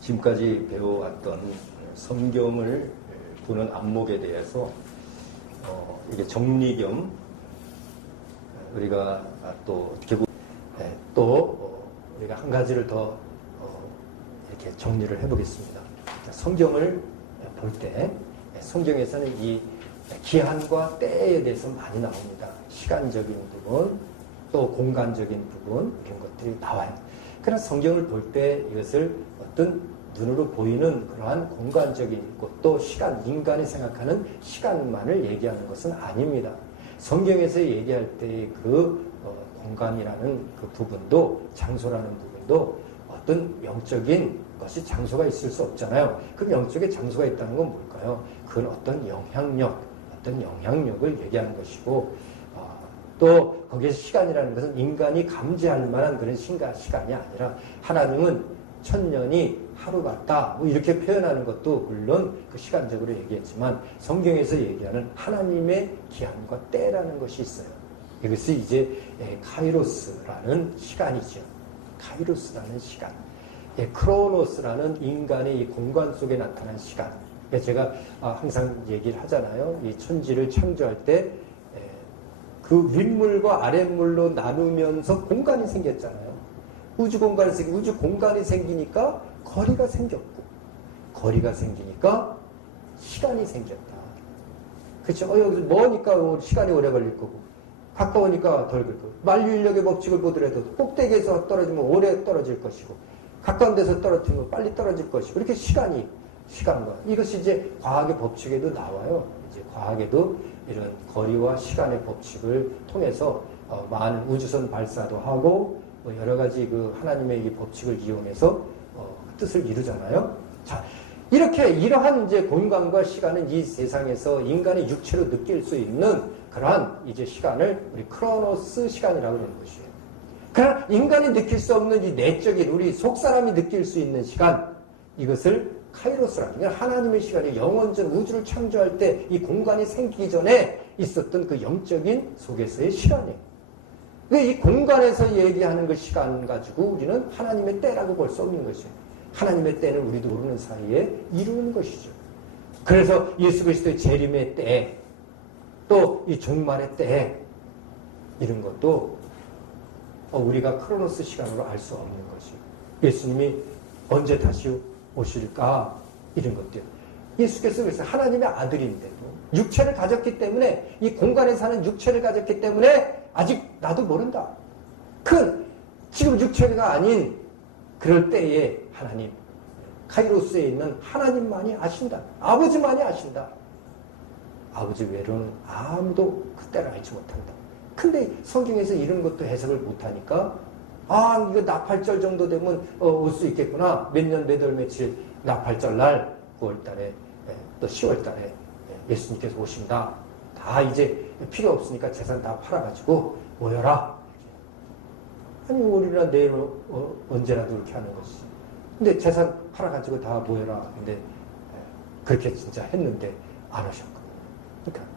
지금까지 배워왔던 성경을 보는 안목에 대해서 이게 정리 겸 우리가 또 우리가 한 가지를 더 이렇게 정리를 해보겠습니다. 성경을 볼 때 성경에서는 이 기한과 때에 대해서 많이 나옵니다. 시간적인 부분, 또 공간적인 부분 이런 것들이 나와요. 그러나 성경을 볼 때 이것을 어떤 눈으로 보이는 그러한 공간적인 또 시간, 인간이 생각하는 시간만을 얘기하는 것은 아닙니다. 성경에서 얘기할 때 그 공간이라는 그 부분도, 장소라는 부분도 어떤 영적인 것이 장소가 있을 수 없잖아요. 그럼 영적인 장소가 있다는 건 뭘까요? 그건 어떤 영향력을 얘기하는 것이고, 또 거기에서 시간이라는 것은 인간이 감지할 만한 그런 시간이 아니라 하나님은 천년이 하루 같다 뭐 이렇게 표현하는 것도 물론 그 시간적으로 얘기했지만 성경에서 얘기하는 하나님의 기한과 때라는 것이 있어요. 이것이 이제 카이로스라는 시간이죠. 카이로스라는 시간. 크로노스라는 인간의 이 공간 속에 나타난 시간. 제가 항상 얘기를 하잖아요. 이 천지를 창조할 때 그 윗물과 아랫물로 나누면서 공간이 생겼잖아요. 우주 공간이 생기니까 거리가 생겼고, 거리가 생기니까 시간이 생겼다. 그렇죠? 여기서 머니까 시간이 오래 걸릴 거고, 가까우니까 덜 걸릴 거고, 만유인력의 법칙을 보더라도 꼭대기에서 떨어지면 오래 떨어질 것이고, 가까운 데서 떨어지면 빨리 떨어질 것이고, 이렇게 시간과 이것이 이제 과학의 법칙에도 나와요. 이제 과학에도 이런 거리와 시간의 법칙을 통해서 많은 우주선 발사도 하고 여러 가지 그 하나님의 이 법칙을 이용해서 뜻을 이루잖아요. 자, 이러한 이제 공간과 시간은 이 세상에서 인간의 육체로 느낄 수 있는 그러한 이제 시간을 우리 크로노스 시간이라고 하는 것이에요. 그러나 인간이 느낄 수 없는 이 내적인 우리 속사람이 느낄 수 있는 시간, 이것을 카이로스라는 게 하나님의 시간이 영원전 우주를 창조할 때 이 공간이 생기기 전에 있었던 그 영적인 속에서의 시간이에요. 이 공간에서 얘기하는 그 시간 가지고 우리는 하나님의 때라고 볼 수 없는 것이에요. 하나님의 때는 우리도 모르는 사이에 이루는 것이죠. 그래서 예수 그리스도의 재림의 때, 또 이 종말의 때, 이런 것도 우리가 크로노스 시간으로 알 수 없는 것이에요. 예수님이 언제 다시 오실까? 이런 것들. 예수께서 그래서 하나님의 아들인데도 육체를 가졌기 때문에, 이 공간에 사는 육체를 가졌기 때문에 아직 나도 모른다. 지금 육체가 아닌 그럴 때에 하나님, 카이로스에 있는 하나님만이 아신다. 아버지만이 아신다. 아버지 외로는 아무도 그때를 알지 못한다. 근데 성경에서 이런 것도 해석을 못하니까 이거 나팔절 정도 되면 올 수 있겠구나. 몇 년, 몇 월, 며칠 나팔절 날 9월달에 또 10월달에 예수님께서 오신다. 다 이제 필요 없으니까 재산 다 팔아가지고 모여라. 아니 우리나 내일 언제라도 이렇게 하는 것이. 근데 재산 팔아가지고 다 모여라. 근데 그렇게 진짜 했는데 안 오셨거든요. 그러니까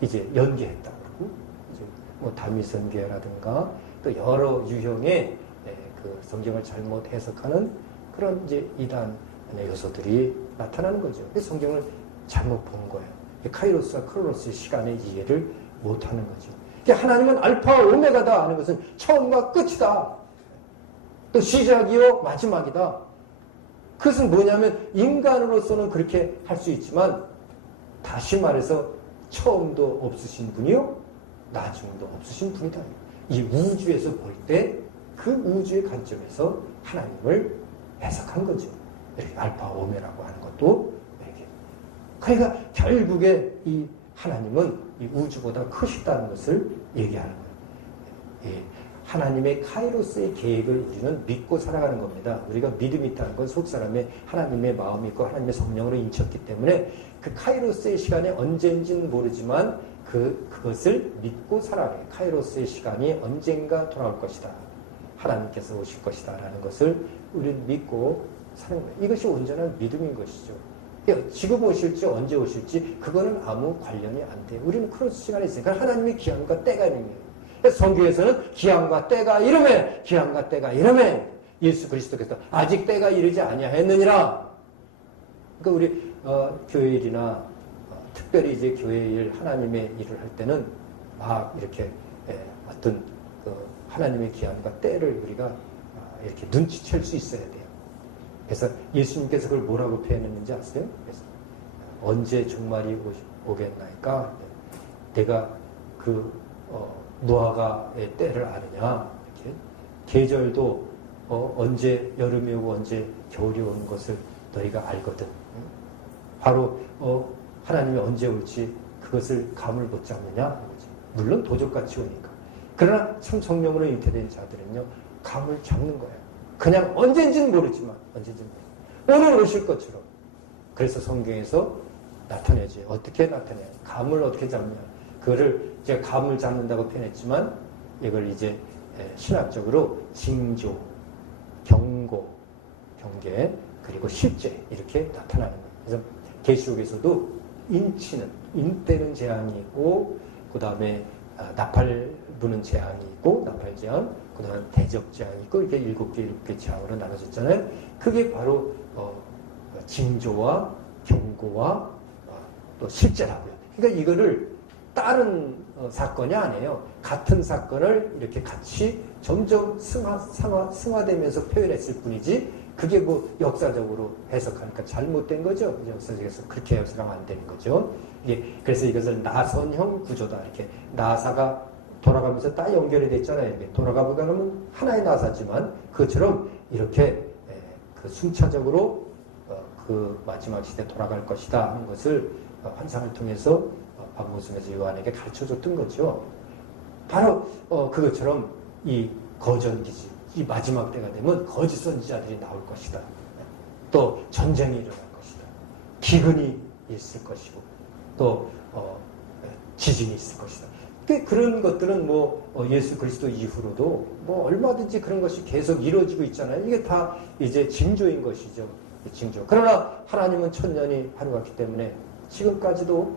이제 연기했다 그러고 이제 뭐 다미선교회라든가 또 여러 유형의 그 성경을 잘못 해석하는 그런 이제 이단의 요소들이 나타나는 거죠. 성경을 잘못 본 거예요. 카이로스와 크로노스의 시간의 이해를 못하는 거죠. 하나님은 알파 오메가다 하는 것은 처음과 끝이다. 또 시작이요 마지막이다. 그것은 뭐냐면 인간으로서는 그렇게 할 수 있지만 다시 말해서 처음도 없으신 분이요 나중도 없으신 분이다. 이 우주에서 볼 때 그 우주의 관점에서 하나님을 해석한 거죠. 이렇게 알파 오메라고 하는 것도 이렇게. 그러니까 결국에 이 하나님은 이 우주보다 크시다는 것을 얘기하는 거예요. 하나님의 카이로스의 계획을 우리는 믿고 살아가는 겁니다. 우리가 믿음이 있다는 건 속사람의 하나님의 마음이 있고 하나님의 성령으로 인쳤기 때문에 그 카이로스의 시간이 언제인지는 모르지만 그것을 믿고 살아가요. 카이로스의 시간이 언젠가 돌아올 것이다. 하나님께서 오실 것이다. 라는 것을 우리는 믿고 사는 거예요. 이것이 온전한 믿음인 것이죠. 지금 오실지 언제 오실지 그거는 아무 관련이 안 돼요. 우리는 크로스 시간이 있으니까 하나님의 기한과 때가 있는 거예요. 성경에서는 기한과 때가 이러면 예수 그리스도께서 아직 때가 이르지 아니하였느니라. 그러니까 우리 교회일이나 특별히 이제 교회일 하나님의 일을 할 때는 막 이렇게 어떤 그 하나님의 기한과 때를 우리가 이렇게 눈치챌 수 있어야 돼요. 그래서 예수님께서 그걸 뭐라고 표현했는지 아세요? 그래서 언제 종말이 오겠나이까? 내가 그 노아가의 때를 아느냐? 이렇게 계절도 언제 여름이 오고 언제 겨울이 오는 것을 너희가 알거든. 바로 하나님이 언제 올지 그것을 감을 못 잡느냐? 물론 도적같이 오니까. 그러나 참 성령으로 잉태된 자들은요, 감을 잡는 거예요. 그냥 언젠지는 모르지만, 오늘 오실 것처럼. 그래서 성경에서 나타내지. 어떻게 나타내요? 감을 어떻게 잡냐? 그거를 제가 감을 잡는다고 표현했지만, 이걸 이제 신학적으로 징조, 경고, 경계, 그리고 실제 이렇게 나타나는 거예요. 그래서 계시록에서도 인때는 재앙이 있고, 그 다음에 나팔 부는 재앙이 있고, 나팔 재앙, 그 다음에 대적 재앙이 있고, 이렇게 7개 재앙으로 나눠졌잖아요. 그게 바로 징조와 경고와 또 실제라고요. 그러니까 이거를 다른 사건이 아니에요. 같은 사건을 이렇게 같이 점점 승화되면서 표현했을 뿐이지, 그게 뭐 역사적으로 해석하니까 잘못된 거죠. 역사적에서 그렇게 해석하면 안 되는 거죠. 그래서 이것을 나선형 구조다. 이렇게 나사가 돌아가면서 딱 연결이 됐잖아요. 이렇게 돌아가보다 보면 하나의 나사지만 그것처럼 이렇게 그 순차적으로 그 마지막 시대에 돌아갈 것이다 하는 것을 환상을 통해서 박모순에서 요한에게 가르쳐줬던 거죠. 바로 그것처럼 이 거전기지, 이 마지막 때가 되면 거짓 선지자들이 나올 것이다. 또 전쟁이 일어날 것이다. 기근이 있을 것이고, 또 지진이 있을 것이다. 그런 것들은 예수 그리스도 이후로도 얼마든지 그런 것이 계속 이루어지고 있잖아요. 이게 다 이제 징조인 것이죠. 징조. 그러나 하나님은 천년이 하루 같기 때문에 지금까지도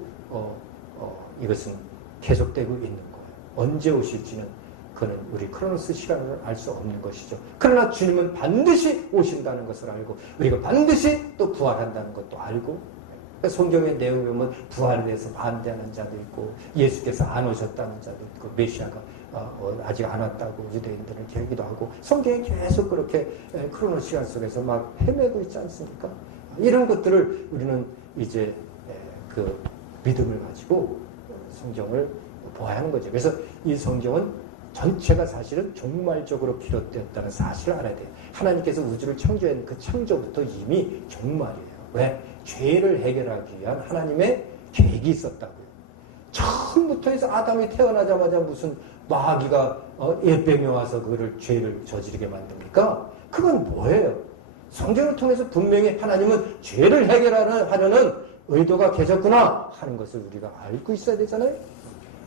이것은 계속되고 있는 거예요. 언제 오실지는 그는 우리 크로노스 시간을 알 수 없는 것이죠. 그러나 주님은 반드시 오신다는 것을 알고, 우리가 반드시 또 부활한다는 것도 알고, 성경의 내용을 보면 부활에 대해서 반대하는 자도 있고, 예수께서 안 오셨다는 자도 있고, 메시아가 아직 안 왔다고 유대인들은 얘기도 하고, 성경이 계속 그렇게 크로노 시간 속에서 막 헤매고 있지 않습니까? 이런 것들을 우리는 이제 그 믿음을 가지고 성경을 보아야 하는 거죠. 그래서 이 성경은 전체가 사실은 종말적으로 비롯되었다는 사실을 알아야 돼요. 하나님께서 우주를 창조한 그 창조부터 이미 종말이에요. 왜? 죄를 해결하기 위한 하나님의 계획이 있었다고요. 처음부터 해서 아담이 태어나자마자 무슨 마귀가 예뱀이 와서 그거를 죄를 저지르게 만듭니까? 그건 뭐예요? 성경을 통해서 분명히 하나님은 죄를 해결하려는 의도가 계셨구나 하는 것을 우리가 알고 있어야 되잖아요.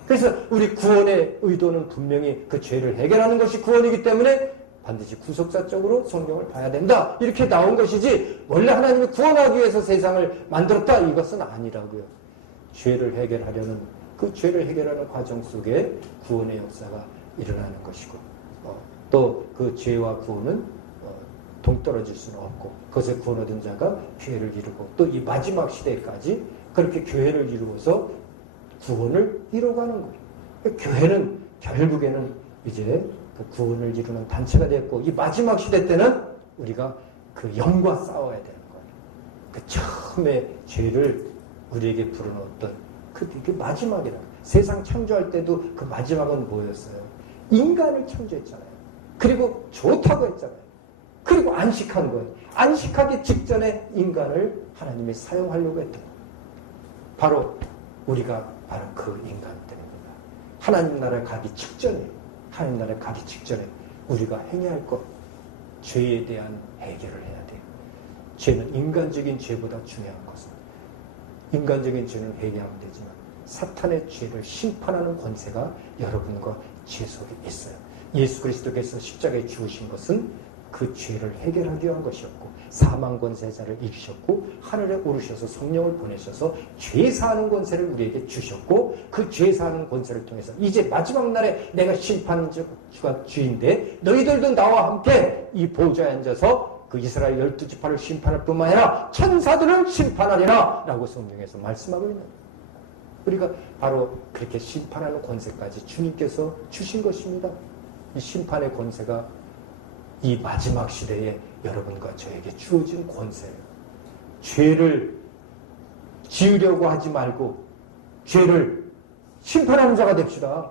그래서 우리 구원의 의도는 분명히 그 죄를 해결하는 것이 구원이기 때문에 반드시 구속사적으로 성경을 봐야 된다. 이렇게 나온 것이지, 원래 하나님이 구원하기 위해서 세상을 만들었다. 이것은 아니라고요. 죄를 해결하려는, 그 죄를 해결하는 과정 속에 구원의 역사가 일어나는 것이고, 또 그 죄와 구원은 동떨어질 수는 없고, 그것에 구원 얻은 자가 교회를 이루고, 또 이 마지막 시대까지 그렇게 교회를 이루어서 구원을 이루어가는 거예요. 교회는 결국에는 이제 그 구원을 이루는 단체가 됐고, 이 마지막 시대 때는 우리가 그 영과 싸워야 되는 거예요. 그 처음에 죄를 우리에게 불어넣었던 그 마지막이라. 세상 창조할 때도 그 마지막은 뭐였어요? 인간을 창조했잖아요. 그리고 좋다고 했잖아요. 그리고 안식한 거예요. 안식하기 직전에 인간을 하나님이 사용하려고 했던 거예요. 바로 우리가 바로 그 인간들입니다. 하나님 나라에 가기 직전에, 하나님 나라에 가기 직전에 우리가 행해야 할 것, 죄에 대한 해결을 해야 돼요. 죄는 인간적인 죄보다 중요한 것은, 인간적인 죄는 해결하면 되지만 사탄의 죄를 심판하는 권세가 여러분과 죄 속에 있어요. 예수 그리스도께서 십자가에 죽으신 것은 그 죄를 해결하기 위한 것이었고 사망 권세자를 이기셨고 하늘에 오르셔서 성령을 보내셔서 죄 사하는 권세를 우리에게 주셨고 그 죄 사하는 권세를 통해서 이제 마지막 날에 내가 심판한 주가 주인데 너희들도 나와 함께 이 보좌에 앉아서 그 이스라엘 12지파를 심판할 뿐만 아니라 천사들을 심판하리라 라고 성경에서 말씀하고 있는 거예요. 우리가 바로 그렇게 심판하는 권세까지 주님께서 주신 것입니다. 이 심판의 권세가 이 마지막 시대에 여러분과 저에게 주어진 권세예요. 죄를 지으려고 하지 말고 죄를 심판하는 자가 됩시다.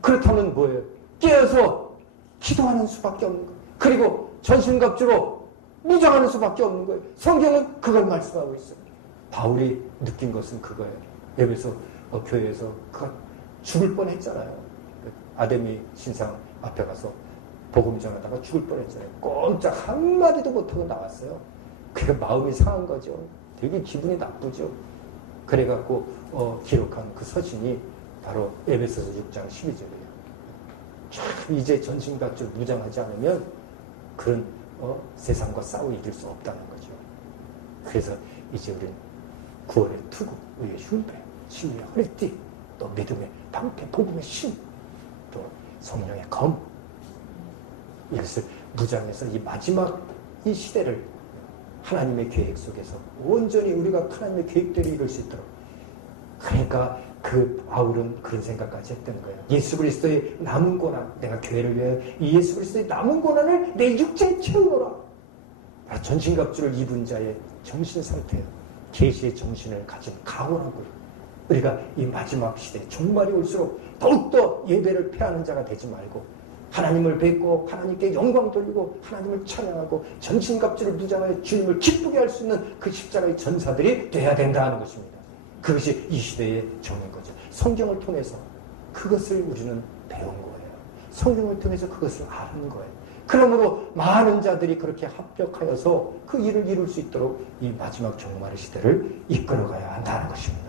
그렇다면 뭐예요? 깨어서 기도하는 수밖에 없는 거예요. 그리고 전신갑주로 무장하는 수밖에 없는 거예요. 성경은 그걸 말씀하고 있어요. 바울이 느낀 것은 그거예요. 에베소 교회에서 그가 죽을 뻔했잖아요. 아데미 신상 앞에 가서 복음 전하다가 죽을 뻔했잖아요. 꼼짝 한마디도 못하고 나왔어요. 그게 마음이 상한 거죠. 되게 기분이 나쁘죠. 그래갖고 기록한 그 서신이 바로 에베소서 6장 12절이에요. 참 이제 전신갑주를 무장하지 않으면 그런 세상과 싸워 이길 수 없다는 거죠. 그래서 이제 우리는 구원의 투구, 의의 흉배, 진리의 허리띠, 또 믿음의 방패, 복음의 신, 또 성령의 검, 이것을 무장해서 이 마지막 이 시대를 하나님의 계획 속에서 온전히 우리가 하나님의 계획대로 이룰 수 있도록. 그러니까 그 바울은 그런 생각까지 했던 거예요. 예수 그리스도의 남은 고난, 내가 교회를 위하여 이 예수 그리스도의 남은 고난을 내 육체에 채우노라. 바로 전신갑주를 입은 자의 정신 상태예요. 계시의 정신을 가진 강호라고요. 우리가 이 마지막 시대 종말이 올수록 더욱더 예배를 패하는 자가 되지 말고 하나님을 뵙고 하나님께 영광 돌리고 하나님을 찬양하고 전신갑주를 무장하여 주님을 기쁘게 할 수 있는 그 십자가의 전사들이 돼야 된다는 것입니다. 그것이 이 시대의 정인 거죠. 성경을 통해서 그것을 우리는 배운 거예요. 성경을 통해서 그것을 아는 거예요. 그러므로 많은 자들이 그렇게 합력하여서 그 일을 이룰 수 있도록 이 마지막 종말의 시대를 이끌어가야 한다는 것입니다.